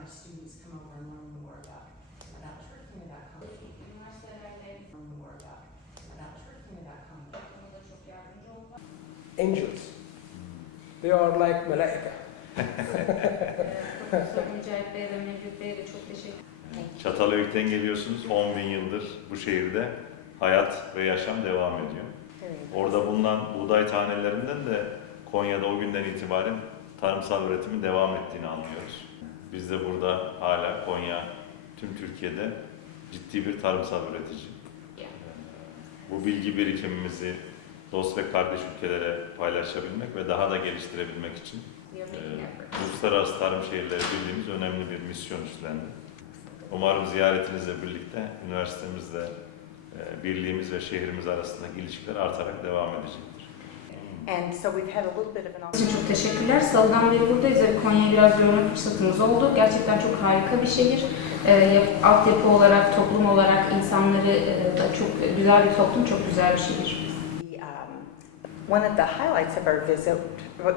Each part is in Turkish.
our students come over and learn more about, about Turkey and about. Üniversitelerde Learn more about, about Turkey and about çok yardımcı oldu. Angels. They are like malaika. Profesör Mücahit Bey'e ve Mevlüt Bey'e de çok teşekkür Çatalhöyük'ten geliyorsunuz. 10 bin yıldır bu şehirde hayat ve yaşam devam ediyor. Orada bulunan buğday tanelerinden de Konya'da o günden itibaren tarımsal üretimin devam ettiğini anlıyoruz. Biz de burada hala Konya, tüm Türkiye'de ciddi bir tarımsal üretici. Bu bilgi birikimimizi dost ve kardeş ülkelere paylaşabilmek ve daha da geliştirebilmek için e. Uluslararası Tarım Şehirleri Birliği'miz önemli bir misyon üstlendi. Umarım ziyaretinizle birlikte üniversitemizle e, birliğimiz ve şehrimiz arasındaki ilişkiler artarak devam edecektir. And so we've had a little bit of an için çok teşekkürler. Salıdan beri buradayız ve Konya'yı biraz görme fırsatımız oldu. Gerçekten çok harika bir şehir. Yap- altyapı olarak, toplum olarak insanları e, da çok güzel bir toplum, çok güzel bir şehir. One of the highlights of our visit,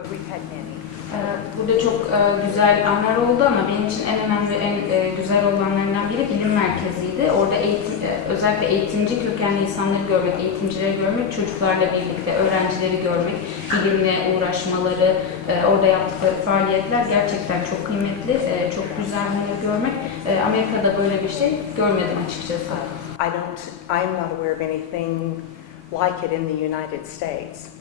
we've had many, Ee, Burada çok e, güzel anlar oldu ama benim için en önemli, en e, güzel olanlarından biri bilim merkeziydi. Orada eğitim, e, özellikle eğitimci kökenli insanları görmek, eğitimcileri görmek, çocuklarla birlikte öğrencileri görmek, bilimle uğraşmaları, orada yaptıkları faaliyetler gerçekten çok kıymetli, çok güzel görmek. Amerika'da böyle bir şey görmedim açıkçası. I don't, I'm not aware of anything like it in the United States.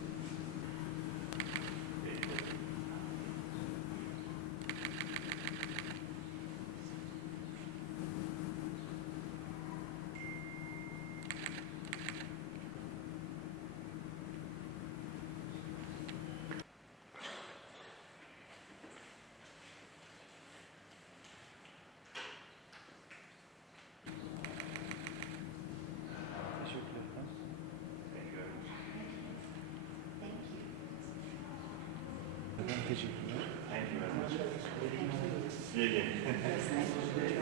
So Thank you very much. See you again.